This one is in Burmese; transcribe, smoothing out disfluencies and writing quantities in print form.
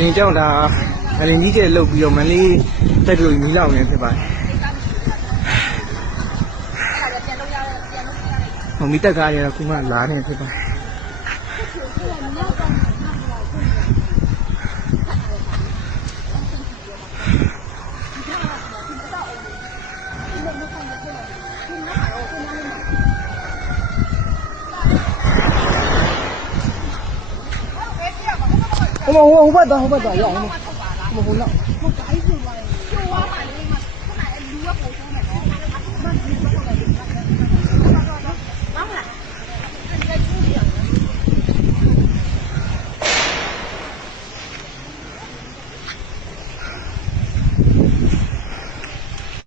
လင်ကြောင့်ဒါငလင်ကြီးကျဲလုတ်ပြီးတော့မလေးတက်တူမီးလောင်နေဖြစ်ပါတယ်ဟိုမီးတက်ကားတွေကခုမှလာနေဖြစ်ပါတယ်我不懂，要我不弄。